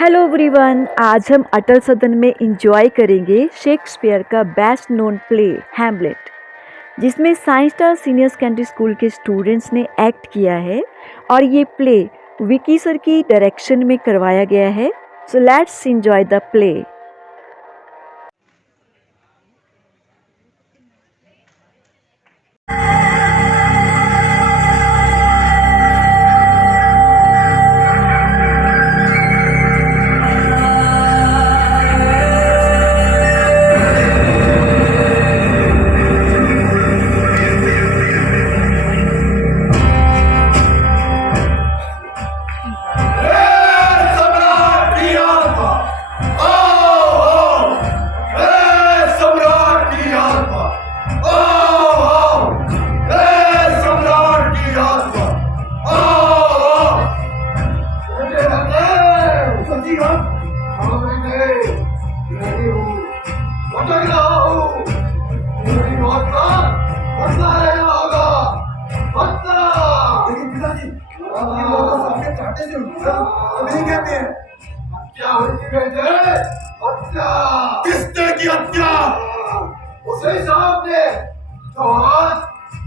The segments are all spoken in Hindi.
हेलो एवरीवन, आज हम अटल सदन में इंजॉय करेंगे शेक्सपियर का बेस्ट नोन प्ले हैमलेट, जिसमें science star senior secondary school के स्टूडेंट्स ने एक्ट किया है और ये प्ले विकी सर की डायरेक्शन में करवाया गया है। So let's enjoy the play. किसने की हत्या? उसे साहब ने जो आज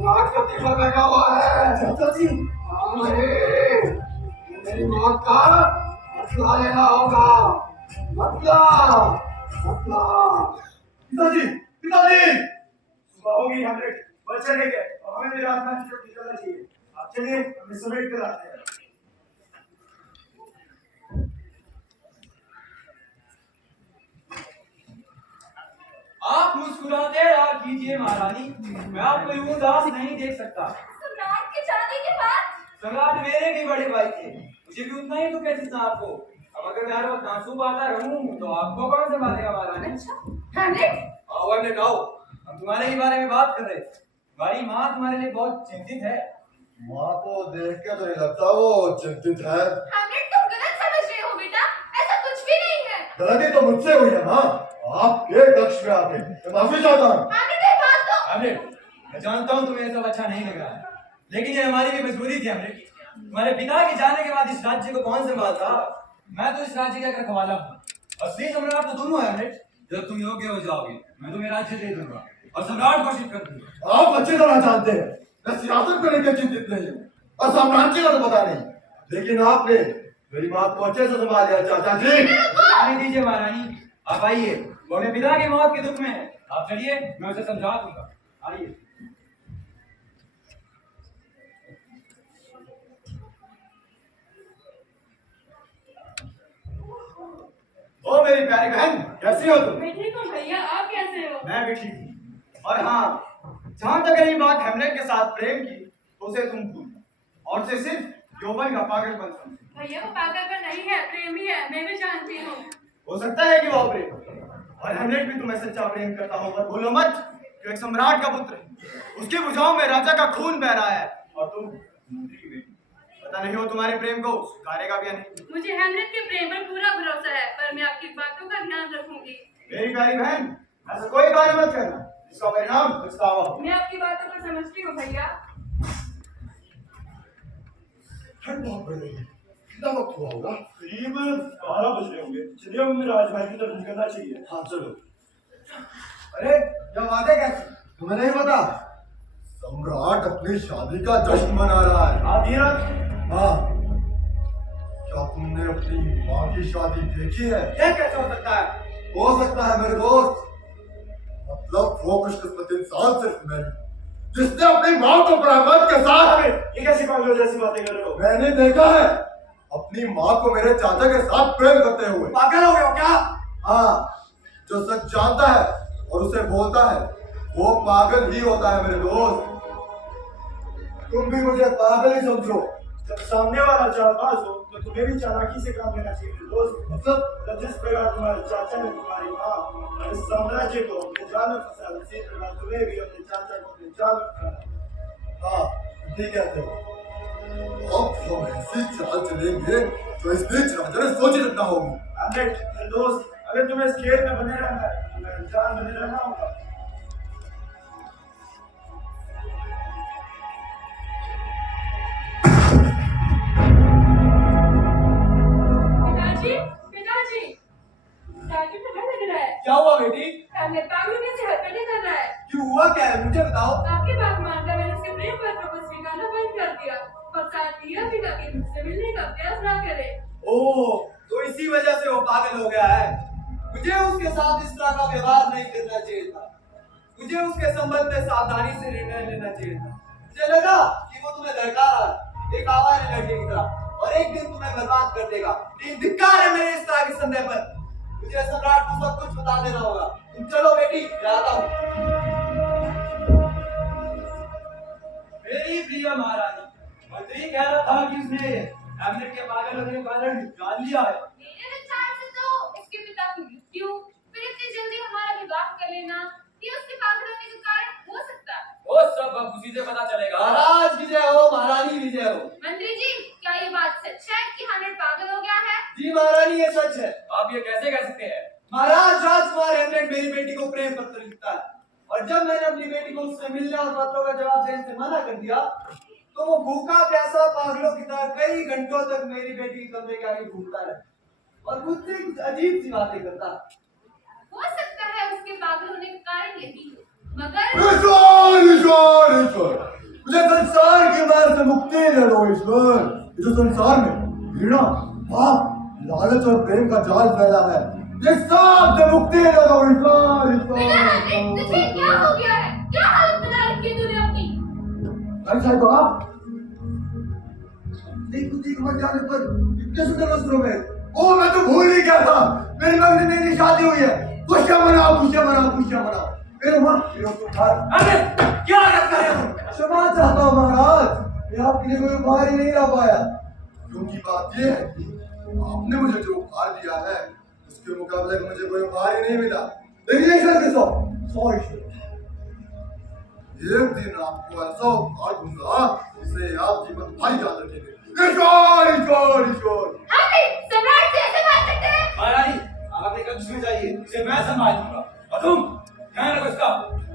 राष्ट्रपति पर लगा हुआ है। चाचा जी, मेरी मौत का बदला लेना होगा। बदला, बदला। पिताजी, पिताजी, सुबह होगी, हम बच चलेंगे और हमें भी राजधानी से निकलना चाहिए। आप चलिए, हम समेट कर आते हैं। आप मुस्कुराते और कीजिए महारानी, मैं आपको यूं उदास नहीं देख सकता। सम्राट के जाने के बाद सम्राट मेरे भी बड़े भाई थे, मुझे भी उतना ही दुख है जितना आपको। अब अगर मैं हर वक्त आंसू बहाता रहूं तो आपको कौन संभालेगा महारानी? हैमलेट, आओ हैमलेट आओ, हम तुम्हारे ही बारे में बात कर रहे थे। तुम्हारी माँ तुम्हारे लिए बहुत चिंतित है। माँ को देख के तो नहीं लगता वो चिंतित है। हैमलेट तुम गलत समझ रहे हो बेटा, ऐसा कुछ भी नहीं है। गलती तो मुझसे हुई है माँ, आपके कक्ष में आके मैं माफी चाहता हूँ। हैमलेट ये बात तो हैमलेट, मैं जानता हूँ तुम्हें सब अच्छा नहीं लग रहा है, लेकिन ये हमारी भी मजबूरी थी हैमलेट। तुम्हारे पिता के जाने के बाद इस राज्य को कौन संभालता? मैं तो इस राज्य का रखवाला हूँ। असली सम्राट तो तुम हो हैमलेट। जब तुम योग्य हो जाओगे मैं तुम्हें राज्य दे दूंगा और सम्राट घोषित कर दूंगा। आप अच्छी तरह जानते हैं मैं सियासत को लेकर चिंतित नहीं हूँ और साम्राज्य का तो पता नहीं, लेकिन आपने मेरी माँ को अच्छे से संभाल लिया चाचा जी। आने दीजिए महारानी, आप आइए। वो अपने पिता की मौत के दुख में है। आप चलिए, मैं उसे समझा दूंगा। आइए। ओ मेरी प्यारी बहन, कैसी हो तुम? मैं ठीक हूँ भैया, आप कैसे हो? मैं भी ठीक हूँ। और हाँ, जहाँ तक रही बात हेमलेट के साथ प्रेम की, तो उसे तुम भूल और उसे सिर्फ यौवन का पागलपन समझो। भैया वो पागलपन नहीं है, प्रेमी है, मैं भी जानती हूँ। हो सकता है कि वो प्रेम और हेमलेट भी तुम्हें सच्चा प्रेम करता हो, पर भूलो मत कि एक सम्राट का पुत्र है। उसकी भुजाओं में राजा का खून बह रहा है और तुम मंत्री की बेटी। पता नहीं वो तुम्हारे प्रेम को स्वीकारेगा भी या नहीं। मुझे हैमलेट के प्रेम पर पूरा भरोसा है, पर मैं आपकी बातों का ध्यान रखूंगी। मेरी प्यारी बहन, ऐसा कोई कार्य मत करना जिसका परिणाम पछतावा हो। मैं आपकी बातों को समझती हूँ भैया। ठंड बहुत बढ़ रही है, कितना वक्त हुआ होगा? करीब 12 बज रहे होंगे। चलिए हमें राजमहल की तरफ निकलना चाहिए। हाँ चलो। अरे ये वादे कैसे? तुम्हें नहीं पता सम्राट अपनी शादी का जश्न मना रहा है। हाँ धीरज। हाँ, क्या तुमने अपनी माँ की शादी देखी है? यह कैसे हो सकता है? हो सकता है मेरे दोस्त, मतलब वो खुशकिस्मत इंसान सिर्फ मैं, जिसने अपनी माँ को बराबर के साथ। ये कैसी पागल जैसी बातें कर रहे हो? मैंने देखा है अपनी माँ को मेरे चाचा के साथ प्रेम करते हुए। पागल हो गए हो क्या? हाँ, जो सच जानता है और उसे बोलता है वो पागल ही होता है मेरे दोस्त। तुम भी मुझे पागल ही समझो। जब सामने वाला चालबाज हो तो तुम्हें भी चालाकी से काम लेना चाहिए मेरे दोस्त। मतलब जिस प्रकार तुम्हारे चाचा ने तुम्हारी माँ और इस साम्राज्य को अपने जाल में फंसा, उसी प्रकार तुम्हें भी अपने चाचा को अपने जाल में फंसाना। हाँ ठीक कहते हो। अब हम ऐसी चाल चलेंगे तो इस बीच राजा ने सोची रखना होगी। मेरे दोस्त, अगर तुम्हें इस खेल में बने रहना है तो मेरे जाल में बने रहना होगा। पिताजी, अभ्यास ना करे। ओह, तो इसी वजह से वो पागल हो गया है। मुझे उसके साथ इस तरह का व्यवहार नहीं करना चाहिए था। मुझे उसके संबंध में सावधानी से निर्णय लेना चाहिए था। मुझे लगा कि वो तुम्हें लड़का रहा है, एक आवाज लड़के की तरह, और एक दिन तुम्हें बर्बाद कर देगा। लेकिन धिक्कार है मेरे इस तरह के संदेह पर। मुझे सम्राट को सब कुछ बता देना होगा। तुम चलो बेटी, मैं आता हूँ। मेरी प्रिय महारानी, मंत्री कह रहा था कि उसने हैमलेट के पागल होने का कारण जान लिया है। मेरे विचार से तो इसके पिता की मृत्यु, फिर इतनी जल्दी हमारा विवाह कर लेना, ये उसके पागल होने का कारण हो सकता है। वो सब अब उसी से पता चलेगा। महाराज विजय हो, महारानी विजय हो। मंत्री जी, क्या ये बात सच है कि हैमलेट पागल हो गया है? जी महारानी, ये सच है। आप ये कैसे कह सकते हैं? महाराज, राजकुमार हैमलेट मेरी बेटी को प्रेम पत्र लिखता है, और जब मैंने अपनी बेटी को उससे मिलने और पत्रों का जवाब देने से मना कर दिया, तो वो भूखा प्यासा पागलों की तरह कई घंटों तक मेरी बेटी के कमरे के आगे घूमता रहा और मुझसे कुछ अजीब सी बातें करता। हो सकता है उसके पागल होने का कारण यही हो, मगर ईश्वर ईश्वर ईश्वर, मुझे संसार की मार से मुक्ति दे दो ईश्वर। ये जो संसार में घृणा, पाप, लालच और प्रेम का जाल फैला है, ये सब से मुक्ति दे दो ईश्वर बेटा हैमलेट, तुझे ईश्वर। क्या हो गया है? क्या हालत बना रखी है तूने अपनी? ऐसा है तो आप देख मर जाने पर कितने सुंदर वस्त्रों में, ओ मैं तो भूल ही गया था, मेरी मंगनी मेरी शादी हुई है। खुशियां मनाओ, खुशियां मनाओ, खुशियां मनाओ। मेरे मां मेरे को अरे क्या करता है तुम? क्षमा चाहता हूँ महाराज, मैं आपके लिए कोई उपहार ही नहीं ला पाया, क्योंकि बात ये है कि आपने मुझे जो उपहार दिया है उसके मुकाबले में मुझे कोई उपहार ही नहीं मिला। लेकिन ईश्वर के सौ ईश्वर, एक दिन आपको ऐसा उपहार दूंगा जिसे आप जीवन भर याद रखेंगे। ईश्वर ईश्वर ईश्वर। हैमलेट, सम्राट से ऐसे बात करते हैं? महारानी, आप अपने कक्ष में जाइए, इसे मैं संभाल लूंगा। और तुम ध्यान रखो इसका,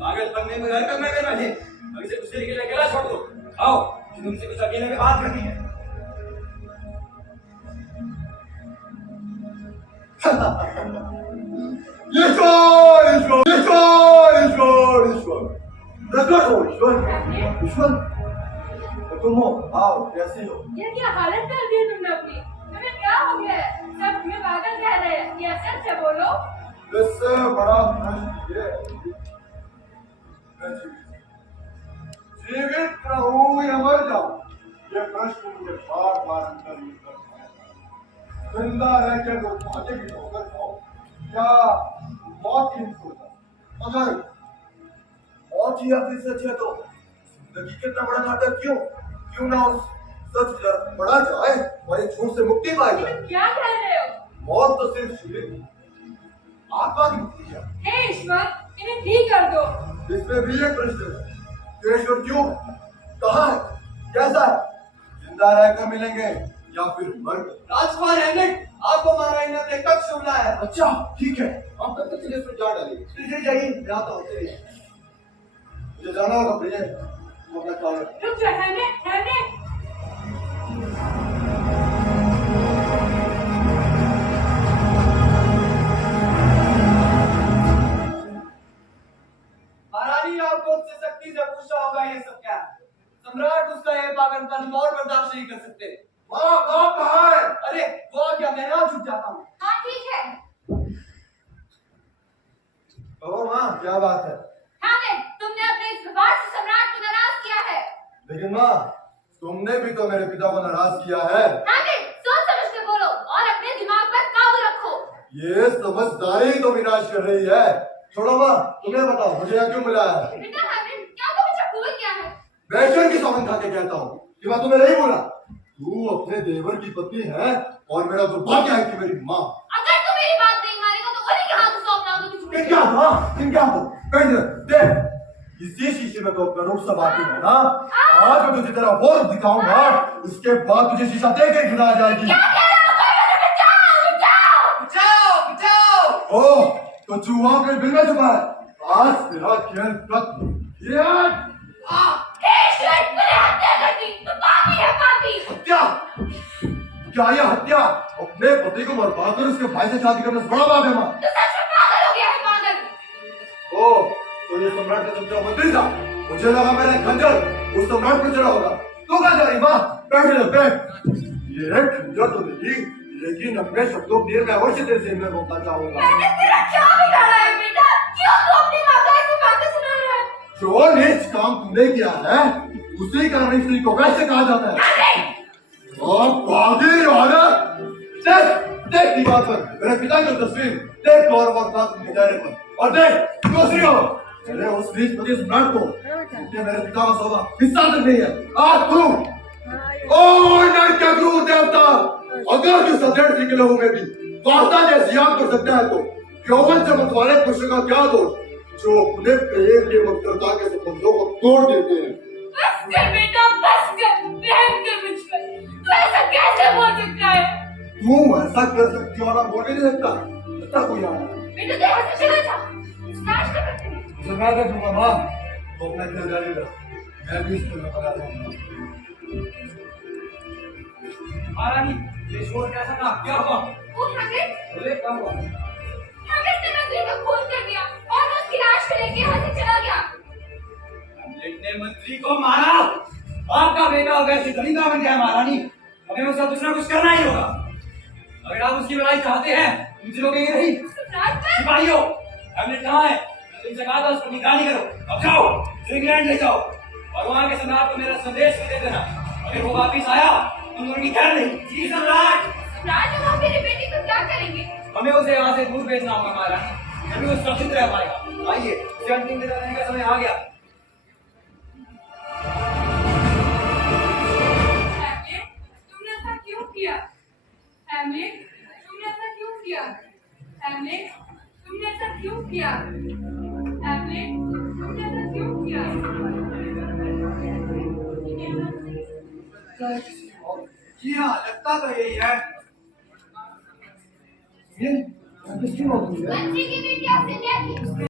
पागल बनने में हरकत न करना है। अब इसे दूसरे के लिए अकेला छोड़ दो। आओ, तुमसे कुछ अकेले में बात करनी है। ईश्वर ईश्वर ईश्वर ईश्वर ईश्वर, प्रकट हो ईश्वर ईश्वर। तो तुम हो, आओ, कैसी हो? ये क्या हालत कर दी है तुमने अपनी? तुम्हें क्या हो गया है? सब तुम्हें पागल कह रहे हैं। ये सच है, बोलो। इससे बड़ा प्रश्न ये है कि मैं जीवित रहूं या मर जाऊं, ये प्रश्न मुझे बार बार अंदर ही करता है। जिंदा रह के तो भाग्य की ठोकर खाओ या मौत की सोचा, मगर मौत ही आखिरी सच है तो जिंदगी कितना बड़ा नाटक क्यों ना उस सच पर पड़ा जाए और एक झूठ से मुक्ति पाई जाए। तुम क्या कह रहे हो? मौत तो सिर्फ शरीर आत्मा की मुक्ति है। हे ईश्वर, इन्हें ठीक कर दो। इसमें भी एक प्रश्न है कि ईश्वर क्यों, कहाँ है, कैसा है, जिंदा रहकर मिलेंगे या फिर मर कर? राजकुमार हैमलेट, आपको महारानी ने अपने कक्ष में बुलाया है। अच्छा ठीक है, आप तब तक के लिए इसमें जा डालिए। चलिए जाइए, मैं आता हूँ। चलिए। मुझे जाना होगा प्रिय, अपना ख्याल रखिए। रुक जाओ हैमलेट, हैमलेट। महारानी, आपको उससे सख्ती से पूछा होगा ये सब क्या है। सम्राट उसका ये पागलपन और बर्दाश्त नहीं कर सकते। माँ कहाँ है? अरे वो क्या, मैं ना छुट जाता हूँ। हाँ ठीक है। कहो माँ, क्या बात है? हैमलेट, तुमने अपने इस व्यवहार से सम्राट को नाराज किया है। लेकिन माँ, तुमने भी तो मेरे पिता को नाराज किया है। हैमलेट, सोच समझ के बोलो और अपने दिमाग पर काबू रखो। ये समझदारी तो विनाश कर रही है। छोड़ो माँ, तुम्हें बताओ मुझे यहाँ क्यों बुलाया है? बेटा हैमलेट, क्या तुम मुझे भूल गया है? मैं ईश्वर की सौगंध खा के कहता हूँ कि मैं तुम्हें नहीं बोला, तू अपने देवर की पत्नी है और मेरा दुर्भाग्य है कि मेरी माँ। अगर तू मेरी बात नहीं मानेगा तो उन्हीं के हाथ सौंपना होगा तुझे। क्या माँ, तुम क्या हो? देख, इसी शीशे में तो अपना रूप संभालती है ना। आज मैं तुझे तेरा वो रूप दिखाऊंगा, उसके बाद तुझे शीशा देख के घिना आ जाएगी। क्या कह रहे हो? कोई मुझे बचाओ, बचाओ। बचाओ, बचाओ। ओ, तो चूहा अपने बिल में छुपा है। आज तेरा खेल खत्म। ईश्वर, तूने हत्या कर दी। तू पापी है, पापी। हत्या? क्या ये हत्या? अपने पति को बर्बाद कर उसके भाई से शादी करने से बड़ा बात है माँ। तू सच में पागल हो गया है, पागल। ओ, तो ये सम्राट का तुमचा मंत्री था। मुझे लगा मेरा खंजर उस सम्राट पर चढ़ा होगा। तू कहाँ जा रही माँ? बैठ जा, बैठ। ये खंजर तो नहीं, लेकिन अपने शब्दों के मैं अवश्य तेरे से मैं रोकना चाहूंगा। मैंने तेरा क्या बिगाड़ा है बेटा? क्यों तू अपनी माता ऐसी बातें सुना रहा है? जो नीच काम तूने किया है, उसी कारण स्त्री को वैसे कहा जाता है। और बागी औरत, देख दीवार पर मेरे पिता की तस्वीर, देख गौरव और बात के चेहरे पर, और देख दूसरी ओर मेरे उस नीच पति सम्राट को, जिसने मेरे पिता का सौदा हिस्सा तक नहीं है। आज तू, ओ नरक क्रूर देवता, अगर तू 1.5 किलो में भी वास्ता जैसी याद कर सकता है तो यौवन से मतवाले पुरुषों का क्या दोष, जो अपने प्रेम के वक्तृता के संबंधों को तोड़ देते हैं। बस कर बेटा, बस कर, रहम कर मुझ पर। तू ऐसा कैसे बोल सकता है? तू ऐसा कर सकती हो और बोल नहीं सकता, इतना कोई आया बेटा तू यहाँ से चला जा, नाश कर सकते हैं। तो मैं कर दूंगा माँ, तो अपना दिल जारी रख, मैं भी स्कूल में पढ़ा दूंगा। महारानी, ये शोर कैसा था? क्या हुआ? वो हैमलेट, बोले क्या हुआ? हैमलेट ने मंत्री का खून कर दिया और वो उसकी लाश को लेके यहाँ से चला गया। हैमलेट ने मंत्री को मारा? आपका बेटा वैसे दरिंदा बन गया महारानी, हमें उसका कुछ ना कुछ करना ही होगा। अगर आप उसकी लड़ाई चाहते हैं, मुझे रोकेंगे नहीं। सम्राट पर सिपाहियों, हैमलेट कहाँ है? मैं तुमसे कहा था उसको निगरानी करो। अब जाओ, इंग्लैंड ले जाओ और वहाँ के सम्राट को मेरा संदेश दे देना। अगर वो वापिस आया तो उनकी खैर नहीं। जी सम्राट। सम्राट अब आप मेरी बेटी को क्या करेंगे? हमें उसे यहाँ से दूर भेजना होगा महारानी, तभी वो सुरक्षित रह पाएगा। आइए, उसे अंतिम विदा देने का समय आ गया। हैमलेट, तुमने ऐसा क्यों किया? हैमलेट, तुमने ऐसा क्यों किया? हैमलेट, तुमने ऐसा क्यों किया? हैमलेट, तुमने ऐसा क्यों किया? जी हाँ, लगता तो यही है। ये किसकी मौत है? मंत्री की बेटी आपसे न्याय की।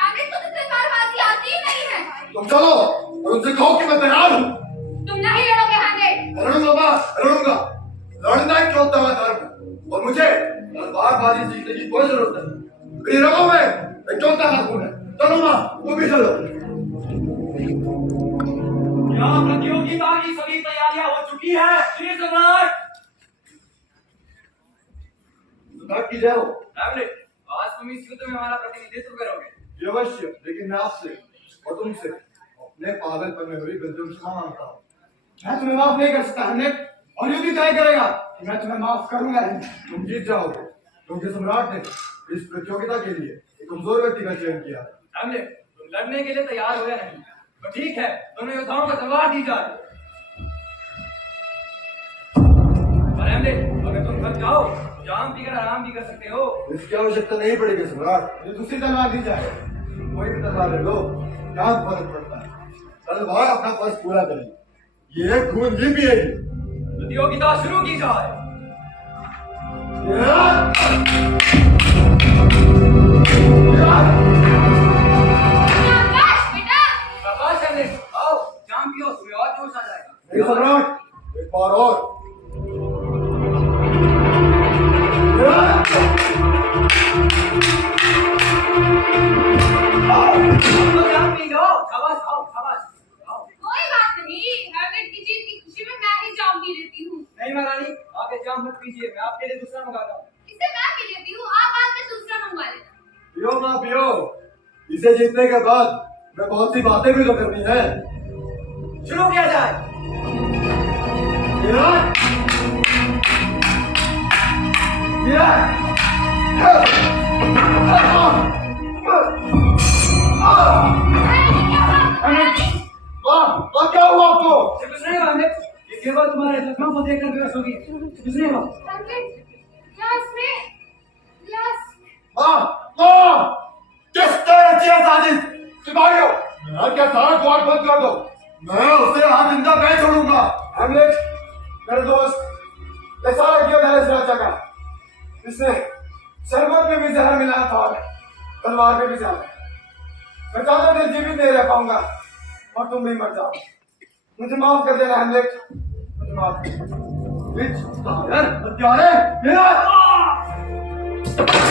हैमलेट को तो तलवारबाजी आती ही नहीं है। तुम चलो और उनसे कहो कि मैं तैयार हूँ। तुम नहीं लड़ोगे हैमलेट। लड़ूंगा माँ, लड़ूंगा। लड़ना एक चौथा का धर्म है और मुझे तलवारबाजी सीखने की कोई जरूरत नहीं। मेरी रगों में एक चौथा का खून है। चलो माँ, तुम भी चलो। यहाँ प्रतियोगिता की सभी तैयारियां हो चुकी है। श्री सम्राट। सम्राट की जय हो। हैमलेट, आज तुम इस युद्ध में हमारा प्रतिनिधित्व करोगे। ये अवश्य, लेकिन मैं आपसे और तुमसे अपने पागलपन में हुई गलतियों की क्षमा मांगता हूँ। मैं तुम्हें माफ नहीं कर सकता हैमलेट, और ये भी तय करेगा कि मैं तुम्हें माफ करूंगा ही। तुम जीत जाओगे क्योंकि सम्राट ने इस प्रतियोगिता के लिए एक कमजोर व्यक्ति का चयन किया है। हैमलेट, तुम लड़ने के लिए तैयार हो या नहीं? तो ठीक है, दोनों योद्धाओं को तलवार दी जाए। और हैमलेट, अगर तुम थक जाओ तो जाम पीकर आराम भी कर सकते हो। इसकी आवश्यकता नहीं पड़ेगी सम्राट। मुझे दूसरी तलवार दी जाए। कोई भी तलवार ले लो, क्या फर्क पड़ता है। तलवार अपना फर्ज पूरा करेगी, ये खून ही पिएगी। प्रतियोगिता शुरू की जाए। आकाश बेटा शाबाश हैमलेट, आओ जाम पियो, तुम्हें और जोश आ जाएगा। नहीं सम्राट, एक बार और। तो जाम पी लो, शाबाश, आओ शाबाश, आओ। कोई बात नहीं, हैमलेट की जीत की खुशी में मैं ही जाम पी लेती हूँ। नहीं महारानी, आप ये जाम मत पीजिए, मैं आपके लिए दूसरा मंगाता हूँ। इसे मैं पी लेती हूँ, आप बाद में दूसरा मंगवा लेना। पियो ना पियो, इसे जीतने के बाद मैं बहुत सी बातें भी तो करनी है। शुरू किया जाए। क्या हुआ आपको? कुछ नहीं हुआ हैमलेट, ये केवल तुम्हारे जख्मों को देखकर बेहोश होगी, कुछ नहीं हुआ। हैमलेट, ग्लास में, ग्लास। किस तरह की साजिश? सिपाहियों, मैं क्या सारा द्वार बंद कर दो, मैं उसे आज जिंदा नहीं छोड़ूंगा। हैमलेट, मेरे दोस्त, ये सारा किया था इस राजा का। इसने शरबत में भी जहर मिलाया था और तलवार में भी जहर। मैं ज्यादा देर जीवित नहीं रह पाऊंगा और तुम भी मर जाओ। मुझे माफ कर देना हैमलेट, मुझे माफ कर देना। हत्यारे,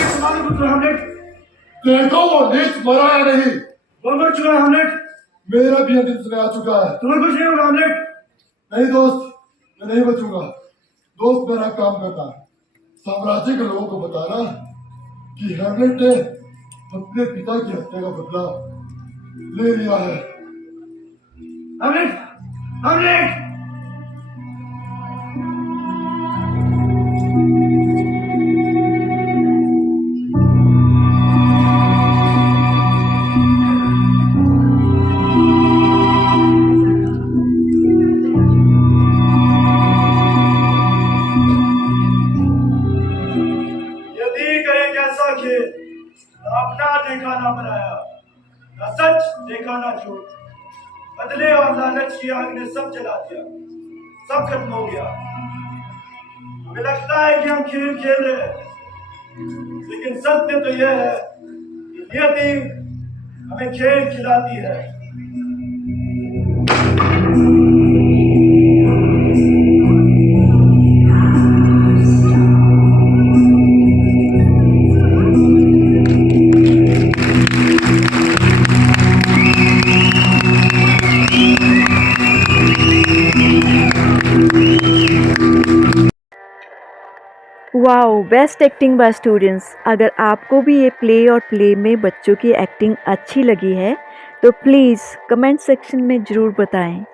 तुम्हारे पुत्र हैमलेट, देखो वो नीच मरा या नहीं। वो मर चुका है हैमलेट। मेरा भी अंतिम समय आ चुका है। तुम्हें कुछ नहीं होगा हैमलेट। नहीं दोस्त, मैं नहीं बचूंगा। दोस्त मेरा काम करता है, साम्राज्य के लोगों को बताना कि हैमलेट ने अपने पिता की हत्या का बदला ले लिया है। Hamlet, Hamlet! ऐसा खेल अपना देखा ना बनाया, ना सच देखा ना झूठ, बदले और लालच की आग ने सब जला दिया, सब खत्म हो गया। हमें लगता है कि हम खेल खेल रहे हैं, लेकिन सत्य तो यह है कि नियति हमें खेल खिलाती है। Wow, best acting by students. अगर आपको भी ये प्ले और प्ले में बच्चों की एक्टिंग अच्छी लगी है तो प्लीज़ कमेंट सेक्शन में ज़रूर बताएं।